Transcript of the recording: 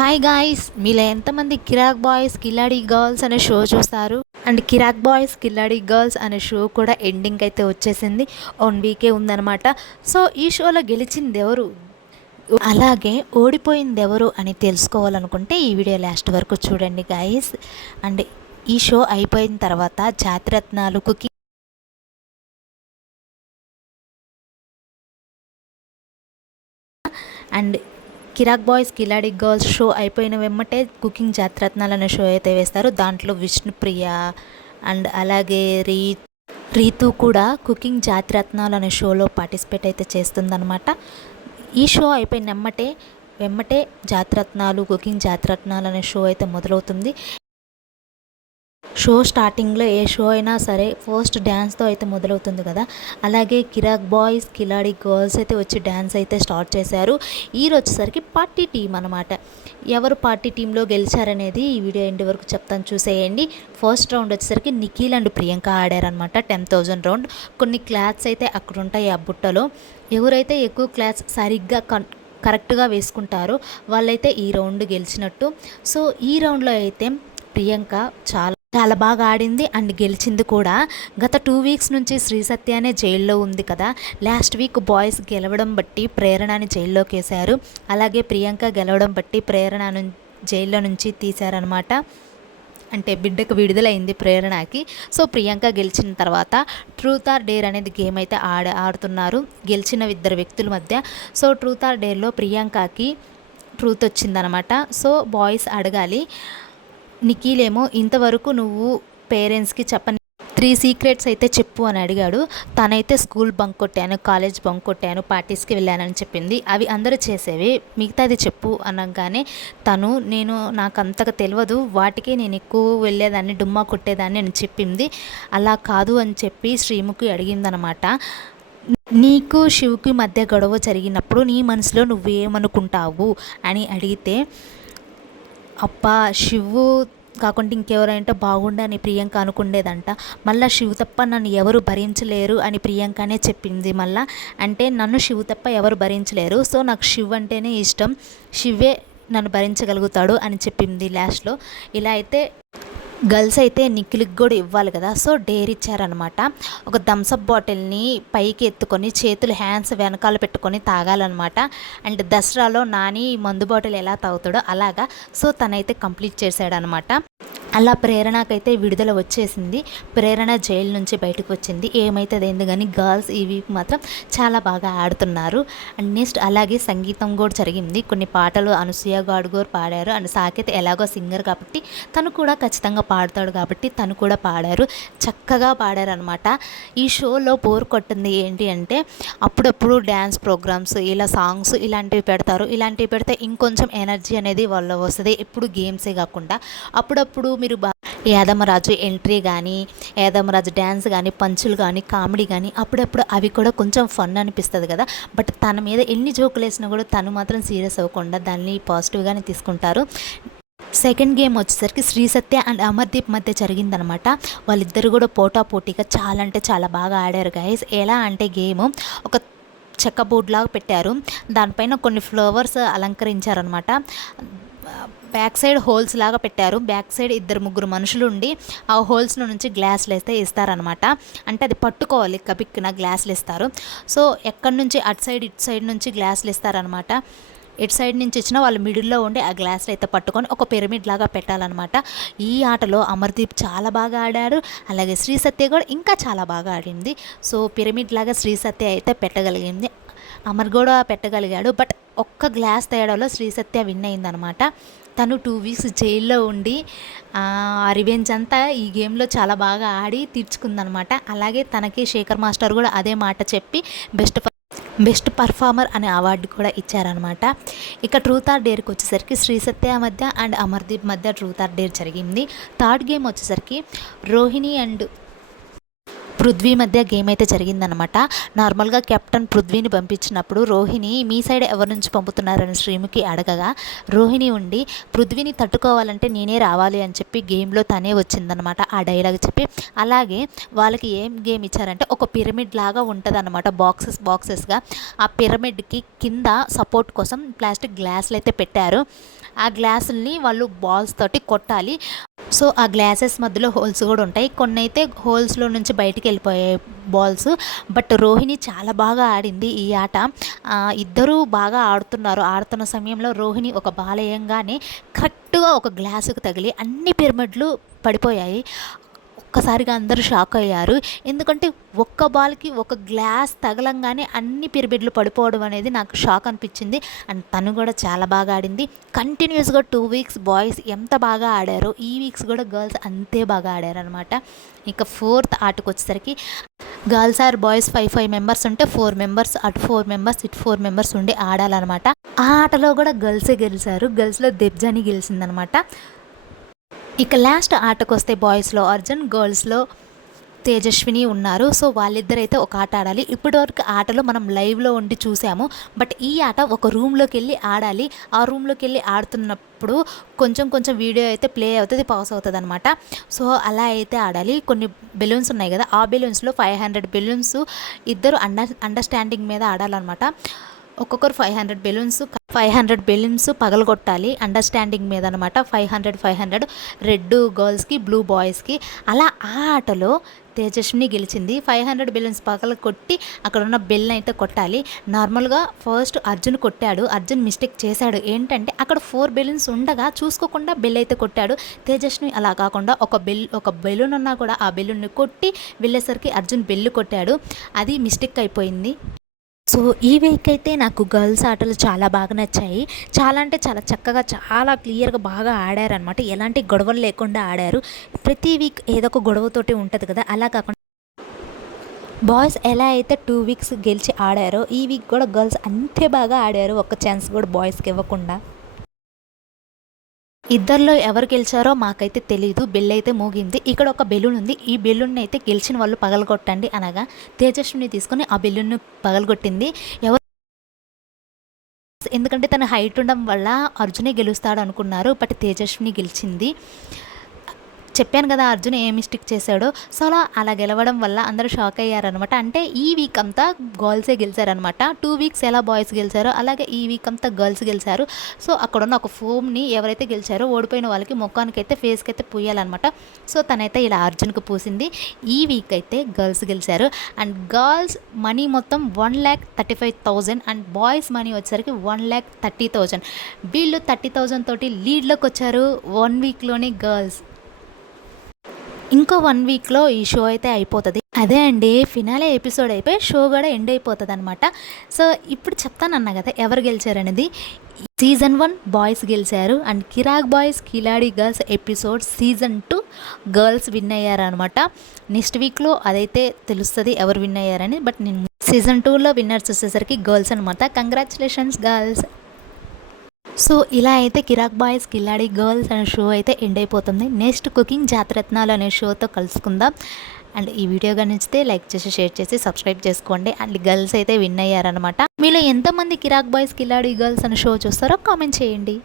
Hi guys, మీలో ఎంతమంది కిరాక్ boys కిలాడి girls అనే షో చూస్తారు? అండ్ కిరాక్ బాయ్స్ కిలాడి గర్ల్స్ అనే షో కూడా ఎండింగ్ అయితే వచ్చేసింది. 1 వీకే ఉందన్నమాట. సో ఈ షోలో గెలిచింది ఎవరు, అలాగే ఓడిపోయింది ఎవరు అని తెలుసుకోవాలనుకుంటే ఈ వీడియో లాస్ట్ వరకు చూడండి గాయ్స్. అండ్ ఈ షో అయిపోయిన తర్వాత Jathiratnalu cooking and Kirik boys కిలాడి girls show అయిపోయిన వెమ్మటే కుకింగ్ జాతిరత్నాలు అనే షో అయితే వేస్తారు. దాంట్లో విష్ణుప్రియ అండ్ అలాగే రీతు కూడా కుకింగ్ జాతిరత్నాలు అనే షోలో పార్టిసిపేట్ అయితే చేస్తుందన్నమాట. ఈ షో అయిపోయిన వెమ్మటే జాతిరత్నాలు కుకింగ్ జాతిరత్నాలు అనే షో అయితే మొదలవుతుంది. షో స్టార్టింగ్లో ఏ షో అయినా సరే ఫస్ట్ డ్యాన్స్తో అయితే మొదలవుతుంది కదా, అలాగే కిరాక్ బాయ్స్ కిలాడి గర్ల్స్ అయితే వచ్చి డ్యాన్స్ అయితే స్టార్ట్ చేశారు. ఈరోజు వచ్చేసరికి పార్టీ టీం అనమాట. ఎవరు పార్టీ టీంలో గెలిచారనేది ఈ వీడియో ఎండ్ వరకు చెప్తాను, చూసేయండి. ఫస్ట్ రౌండ్ వచ్చేసరికి నిఖిల్ అండ్ ప్రియాంక ఆడారనమాట. 10,000 రౌండ్. కొన్ని క్లాత్స్ అయితే అక్కడ ఉంటాయి ఆ బుట్టలో. ఎవరైతే ఎక్కువ క్లాత్స్ సరిగ్గా కరెక్ట్గా వేసుకుంటారో వాళ్ళైతే ఈ రౌండ్ గెలిచినట్టు. సో ఈ రౌండ్లో అయితే ప్రియాంక చాలా బాగా ఆడింది అండ్ గెలిచింది కూడా. గత 2 వీక్స్ నుంచి శ్రీ సత్యానే జైల్లో ఉంది కదా. లాస్ట్ వీక్ బాయ్స్ గెలవడం బట్టి ప్రేరణని జైల్లోకి వేశారు. అలాగే ప్రియాంక గెలవడం బట్టి ప్రేరణ జైల్లో నుంచి తీశారనమాట. అంటే బిడ్డకు విడుదలైంది ప్రేరణకి. సో ప్రియాంక గెలిచిన తర్వాత ట్రూత్ ఆర్ డేర్ అనేది గేమ్ అయితే ఆడుతున్నారు గెలిచిన 2 వ్యక్తుల మధ్య. సో ట్రూత్ ఆర్ డేర్లో ప్రియాంకకి ట్రూత్ వచ్చిందనమాట. సో బాయ్స్ అడగాలి. నిఖిల్ ఏమో ఇంతవరకు నువ్వు పేరెంట్స్కి చెప్పని 3 సీక్రెట్స్ అయితే చెప్పు అని అడిగాడు. తనైతే స్కూల్ బంక్ కొట్టాను, కాలేజ్ బంక్ కొట్టాను, పార్టీస్కి వెళ్ళానని చెప్పింది. అవి అందరూ చేసేవి, మిగతాది చెప్పు అనగానే నాకు అంతగా తెలియదు, వాటికే నేను ఎక్కువ వెళ్ళేదాన్ని, డుమ్మా కొట్టేదాన్ని అని చెప్పింది. అలా కాదు అని చెప్పి శ్రీముఖి అడిగిందనమాట. నీకు శివుకి మధ్య గొడవ జరిగినప్పుడు నీ మనసులో నువ్వేమనుకుంటావు అని అడిగితే, అబ్బా శివు కాకుండా ఇంకెవరైనా బాగుండని ప్రియాంక అనుకుండేదంట. మళ్ళీ శివు తప్ప నన్ను ఎవరు భరించలేరు అని ప్రియాంకనే చెప్పింది. మళ్ళీ అంటే నన్ను శివు తప్ప ఎవరు భరించలేరు, సో నాకు శివ్ అంటేనే ఇష్టం, శివే నన్ను భరించగలుగుతాడు అని చెప్పింది లాస్ట్లో. ఇలా అయితే గర్ల్స్ అయితే నిఖిల్కి కూడా ఇవ్వాలి కదా, సో డేర్ ఇచ్చారనమాట. ఒక థమ్సప్ బాటిల్ని పైకి ఎత్తుకొని చేతులు హ్యాండ్స్ వెనకాల పెట్టుకొని తాగాలన్నమాట. అండ్ దసరాలో నాని మందు బాటిల్ ఎలా తాగుతాడో అలాగా. సో తనైతే కంప్లీట్ చేశాడనమాట. అలా ప్రేరణకైతే విడుదల వచ్చేసింది. ప్రేరణ జైలు నుంచి బయటకు వచ్చింది. ఏమైతుంది ఏంది కానీ గర్ల్స్ ఈ వీక్ మాత్రం చాలా బాగా ఆడుతున్నారు. అండ్ నెక్స్ట్ అలాగే సంగీతం కూడా జరిగింది. కొన్ని పాటలు అనసూయ గాడు పాడారు. అండ్ సాకేత్ ఎలాగో సింగర్ కాబట్టి తను కూడా ఖచ్చితంగా పాడతాడు కాబట్టి తను కూడా పాడారు. చక్కగా పాడారనమాట. ఈ షోలో బోర్ కొట్టింది ఏంటి అంటే అప్పుడప్పుడు డ్యాన్స్ ప్రోగ్రామ్స్, ఇలా సాంగ్స్ ఇలాంటివి పెడతారు. ఇలాంటివి పెడితే ఇంకొంచెం ఎనర్జీ అనేది వాళ్ళ వస్తుంది. ఎప్పుడు గేమ్సే కాకుండా అప్పుడప్పుడు మీరు యాదమరాజు ఎంట్రీ కానీ, యాదమరాజు డ్యాన్స్ కానీ, పంచులు కానీ, కామెడీ కానీ అప్పుడప్పుడు అవి కూడా కొంచెం ఫన్ అనిపిస్తుంది కదా. బట్ తన మీద ఎన్ని జోకులు వేసినా కూడా తను మాత్రం సీరియస్ అవ్వకుండా దాన్ని పాజిటివ్గానే తీసుకుంటారు. సెకండ్ గేమ్ వచ్చేసరికి శ్రీ సత్య అండ్ అమర్దీప్ మధ్య జరిగిందనమాట. వాళ్ళిద్దరు కూడా పోటాపోటీగా చాలా అంటే చాలా బాగా ఆడారు గైస్. ఎలా అంటే గేమ్ ఒక చెక్క బోర్డ్ లాగా పెట్టారు, దానిపైన కొన్ని ఫ్లవర్స్ అలంకరించారనమాట. బ్యాక్ సైడ్ హోల్స్ లాగా పెట్టారు. బ్యాక్ సైడ్ 2-3 మనుషులు ఉండి ఆ హోల్స్ నుంచి గ్లాసులు అయితే ఇస్తారనమాట. అంటే అది పట్టుకోవాలి, కబిక్కిన గ్లాసులు ఇస్తారు. సో ఎక్కడి నుంచి అటు సైడ్ ఇటు సైడ్ నుంచి గ్లాసులు ఇస్తారనమాట. ఇటు సైడ్ నుంచి ఇచ్చిన వాళ్ళు మిడిల్లో ఉండి ఆ గ్లాసులు అయితే పట్టుకొని ఒక పిరమిడ్ లాగా పెట్టాలన్నమాట. ఈ ఆటలో అమర్దీప్ చాలా బాగా ఆడారు. అలాగే శ్రీ సత్య కూడా ఇంకా చాలా బాగా ఆడింది. సో పిరమిడ్ లాగా శ్రీ సత్య అయితే పెట్టగలిగింది, అమర్ కూడా పెట్టగలిగాడు. బట్ ఒక్క గ్లాస్ తేడాలో శ్రీ సత్య విన్ అయిందనమాట. తను 2 వీక్స్ జైల్లో ఉండి రివెంజ్ అంతా ఈ గేమ్లో చాలా బాగా ఆడి తీర్చుకుందనమాట. అలాగే తనకి శేఖర్ మాస్టర్ కూడా అదే మాట చెప్పి బెస్ట్ పర్ఫార్మర్ అనే అవార్డు కూడా ఇచ్చారనమాట. ఇక ట్రూత్ ఆర్ డేర్కి వచ్చేసరికి శ్రీ సత్య మధ్య అండ్ అమర్దీప్ మధ్య ట్రూత్ ఆర్ డేర్ జరిగింది. థర్డ్ గేమ్ వచ్చేసరికి రోహిణి అండ్ పృథ్వీ మధ్య గేమ్ అయితే జరిగిందనమాట. నార్మల్గా కెప్టెన్ పృథ్వీని పంపించినప్పుడు రోహిణి మీ సైడ్ ఎవరి నుంచి పంపుతున్నారని శ్రీముఖి అడగగా రోహిణి ఉండి పృథ్వీని తట్టుకోవాలంటే నేనే రావాలి అని చెప్పి గేమ్లో తనే వచ్చిందనమాట ఆ డైలాగ్ చెప్పి. అలాగే వాళ్ళకి ఏం గేమ్ ఇచ్చారంటే ఒక పిరమిడ్ లాగా ఉంటుంది అనమాట, బాక్సెస్గా. ఆ పిరమిడ్కి కింద సపోర్ట్ కోసం ప్లాస్టిక్ గ్లాసులు అయితే పెట్టారు. ఆ గ్లాసుల్ని వాళ్ళు బాల్స్ తోటి కొట్టాలి. సో ఆ గ్లాసెస్ మధ్యలో హోల్స్ కూడా ఉంటాయి. కొన్ని అయితే హోల్స్లో నుంచి బయటికి వెళ్ళిపోయాయి బాల్స్. బట్ రోహిణి చాలా బాగా ఆడింది ఈ ఆట. ఇద్దరూ బాగా ఆడుతున్న సమయంలో రోహిణి ఒక బాల్ వేయంగానే కరెక్ట్గా ఒక గ్లాసుకు తగిలి అన్ని పిరమిడ్లు పడిపోయాయి. ఒక్కసారిగా అందరూ షాక్ అయ్యారు. ఎందుకంటే ఒక్క బాల్కి ఒక గ్లాస్ తగలంగానే అన్ని పిరమిడ్లు పడిపోవడం అనేది నాకు షాక్ అనిపించింది. అండ్ తను కూడా చాలా బాగా ఆడింది. కంటిన్యూస్గా 2 వీక్స్ బాయ్స్ ఎంత బాగా ఆడారో ఈ వీక్స్ కూడా గర్ల్స్ అంతే బాగా ఆడారనమాట. ఇక 4th ఆటకు వచ్చేసరికి గర్ల్స్ ఆర్ బాయ్స్ 5 మెంబర్స్ ఉంటే 4 మెంబర్స్ అటు 4 మెంబర్స్ ఇటు 4 మెంబర్స్ ఉండి ఆడాలన్నమాట. ఆ ఆటలో కూడా గర్ల్సే గెలిచారు. గర్ల్స్లో దెబ్జాని గెలిచిందనమాట. ఇక లాస్ట్ ఆటకు వస్తే బాయ్స్లో అర్జున్, గర్ల్స్లో తేజస్విని ఉన్నారు. సో వాళ్ళిద్దరైతే ఒక ఆట ఆడాలి. ఇప్పటివరకు ఆటలో మనం లైవ్లో ఉండి చూసాము. బట్ ఈ ఆట ఒక రూమ్లోకి వెళ్ళి ఆడాలి. ఆ రూమ్లోకి వెళ్ళి ఆడుతున్నప్పుడు కొంచెం వీడియో అయితే ప్లే అవుతుంది, పాస్ అవుతుంది అనమాట. సో అలా అయితే ఆడాలి. కొన్ని బెలూన్స్ ఉన్నాయి కదా, ఆ బెలూన్స్లో 500 బెలూన్స్ ఇద్దరు అండర్స్టాండింగ్ మీద ఆడాలన్నమాట. ఒక్కొక్కరు 500 బెలూన్స్ పగలగొట్టాలి అండర్స్టాండింగ్ మీద అనమాట. 500 రెడ్ గర్ల్స్కి, బ్లూ బాయ్స్కి. అలా ఆ ఆటలో తేజస్విని గెలిచింది. 500 బెలూన్స్ పగల కొట్టి అక్కడ ఉన్న బెల్ అయితే కొట్టాలి. నార్మల్గా ఫస్ట్ అర్జున్ కొట్టాడు. అర్జున్ మిస్టేక్ చేశాడు. ఏంటంటే అక్కడ 4 బెలూన్స్ ఉండగా చూసుకోకుండా బెల్ అయితే కొట్టాడు. తేజస్విని అలా కాకుండా ఒక బెలూన్ ఉన్నా కూడా ఆ బెలూన్ని కొట్టి వెళ్ళేసరికి అర్జున్ బెల్ కొట్టాడు. అది మిస్టేక్ అయిపోయింది. సో ఈ వీక్ అయితే నాకు గర్ల్స్ ఆటలు చాలా బాగా నచ్చాయి. చాలా అంటే చాలా చక్కగా, చాలా క్లియర్గా బాగా ఆడారనమాట. ఎలాంటి గొడవలు లేకుండా ఆడారు. ప్రతి వీక్ ఏదో ఒక గొడవతోటి ఉంటుంది కదా, అలా కాకుండా బాయ్స్ ఎలా అయితే 2 వీక్స్ గెలిచి ఆడారో ఈ వీక్ కూడా గర్ల్స్ అంతే బాగా ఆడారు. ఒక్క ఛాన్స్ కూడా బాయ్స్కి ఇవ్వకుండా. ఇద్దరిలో ఎవరు గెలిచారో మాకైతే తెలీదు. బెల్ అయితే మోగింది. ఇక్కడ ఒక బెలూన్ ఉంది. ఈ బెలూన్ని అయితే గెలిచిన వాళ్ళు పగలగొట్టండి అనగా తేజస్విని తీసుకొని ఆ బెలూన్ను పగలగొట్టింది. ఎందుకంటే తన హైట్ ఉండడం వల్ల అర్జునే గెలుస్తాడు అనుకున్నారు. బట్ తేజస్విని గెలిచింది. చెప్పాను కదా అర్జున్ ఏ మిస్టేక్ చేశాడో. సో అలా గెలవడం వల్ల అందరూ షాక్ అయ్యారనమాట. అంటే ఈ వీక్ అంతా గర్ల్సే గెలిచారనమాట. 2 వీక్స్ ఎలా బాయ్స్ గెలిచారో అలాగే ఈ వీక్ అంతా గర్ల్స్ గెలిచారు. సో అక్కడున్న ఒక ఫోమ్ని ఎవరైతే గెలిచారో ఓడిపోయిన వాళ్ళకి ముఖానికైతే ఫేస్కి అయితే పూయాలన్నమాట. సో తనైతే ఇలా అర్జున్కి పూసింది. ఈ వీక్ అయితే గర్ల్స్ గెలిచారు. అండ్ గర్ల్స్ మనీ మొత్తం 1,35,000 అండ్ బాయ్స్ మనీ వచ్చేసరికి 1,30,000. వీళ్ళు 30,000 తోటి లీడ్లోకి వచ్చారు 1 వీక్లోనే గర్ల్స్. ఇంకో 1 వీక్లో ఈ షో అయితే అయిపోతుంది. అదే అండి, ఫినాలే ఎపిసోడ్ అయిపోయి షో కూడా ఎండ్ అయిపోతుంది అనమాట. సో ఇప్పుడు చెప్తానన్నా కదా ఎవరు గెలిచారనేది. సీజన్ 1 బాయ్స్ గెలిచారు. And Kirik boys కిలాడి girls episode season 2 girls win అయ్యారనమాట. నెక్స్ట్ వీక్లో అదైతే తెలుస్తుంది ఎవరు విన్ అయ్యారని. బట్ నేను సీజన్ 2లో విన్నర్స్ వచ్చేసరికి గర్ల్స్ అనమాట. Congratulations girls. సో ఇలా అయితే కిరాక్ బాయ్స్ కిల్లాడి గర్ల్స్ అనే షో అయితే ఎండ్ అయిపోతుంది. నెక్స్ట్ కుకింగ్ జాతరత్నాలు అనే షోతో కలుసుకుందాం. అండ్ ఈ వీడియో నచ్చితే లైక్ చేసి, షేర్ చేసి, సబ్స్క్రైబ్ చేసుకోండి. అండ్ గర్ల్స్ అయితే విన్ అయ్యారనమాట. మీలో ఎంతమంది కిరాక్ బాయ్స్ కిల్లాడి గర్ల్స్ అనే షో చూస్తారో కామెంట్ చేయండి.